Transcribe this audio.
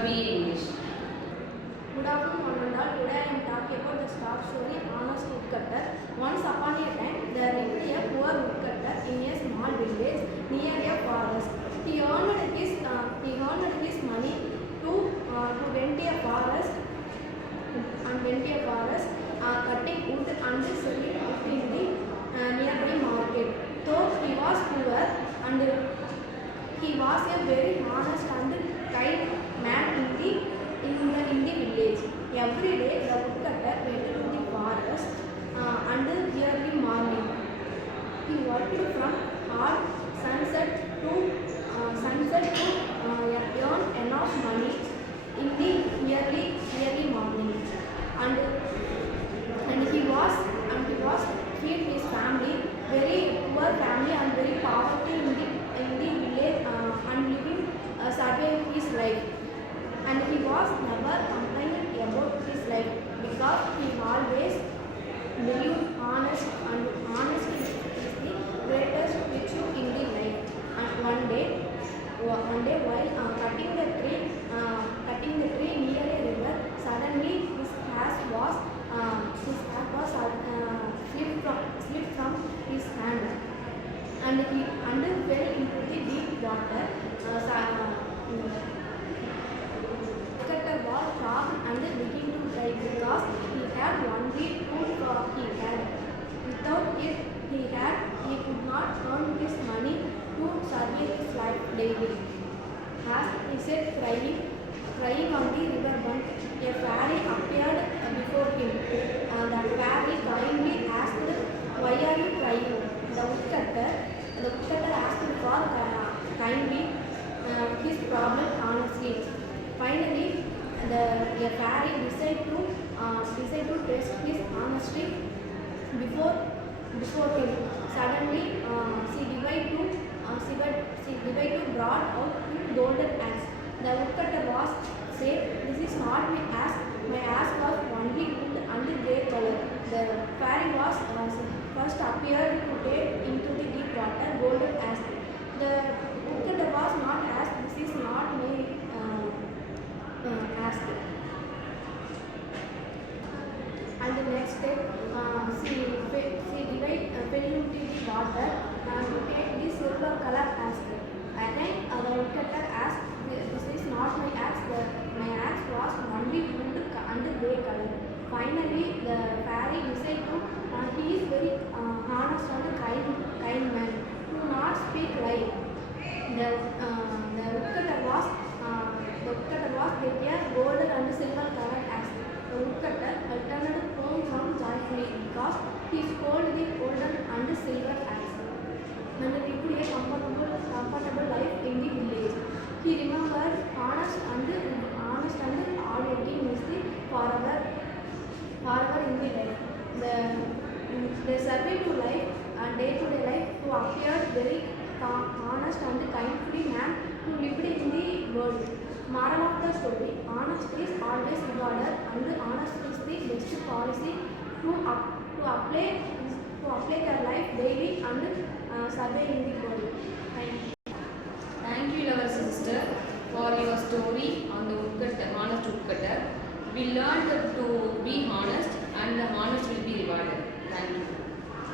be English. Good afternoon, one and all. Today I am talking about the short story Honest Woodcutter. Once upon a time, there lived a poor woodcutter in a small village near a forest. He earned his money to went a forest cutting wood and selling it in the nearby market. Though he was poor and he was a very honest and kind man in the village. Every day the woodcutter went to the forest and early morning. He worked from hard sunset to earn enough money in the early morning. And he was feed his family, very poor family and very poverty in the village and living survive his life. And he was never complaining about his life because he always believed honest is the greatest virtue in the life. And one day while cutting the tree near a river, suddenly his hat was slipped from his hand, and he fell into the deep water. Woodcutter was shocked and began to cry because he had only food he had. Without it, he could not earn his money to survive his life daily. As he sat crying on the riverbank, a fairy appeared before him. The fairy kindly asked, "Why are you crying?" The woodcutter asked for kindly his problem honestly. Finally, the fairy decided to test his honesty before him. Suddenly, she decided to brought out his golden axe. The woodcutter was said, "This is not my axe. My axe was only wood and grey color." The fairy was first appeared to take into the deep water golden axe. The woodcutter was not asked, "This is not my axe." And the next step, she fell into the water and to take the silver color axe. Again, the woodcutter asked, "This is not my axe. My axe was only wood and grey color." Finally, the fairy decided to, he is very honest and kind man, do not speak lie. The woodcutter was get a golden and silver colored axe. The woodcutter returned home joyfully because he stole the golden and silver axe and lived a comfortable life in the village. He remembered honest and hardworking is the forever in the life. They survived to life and day-to-day life to appear very honest and kindly man who lived in the world. Moral of the story: honest is always rewarded, and honest is the best policy to apply their life daily and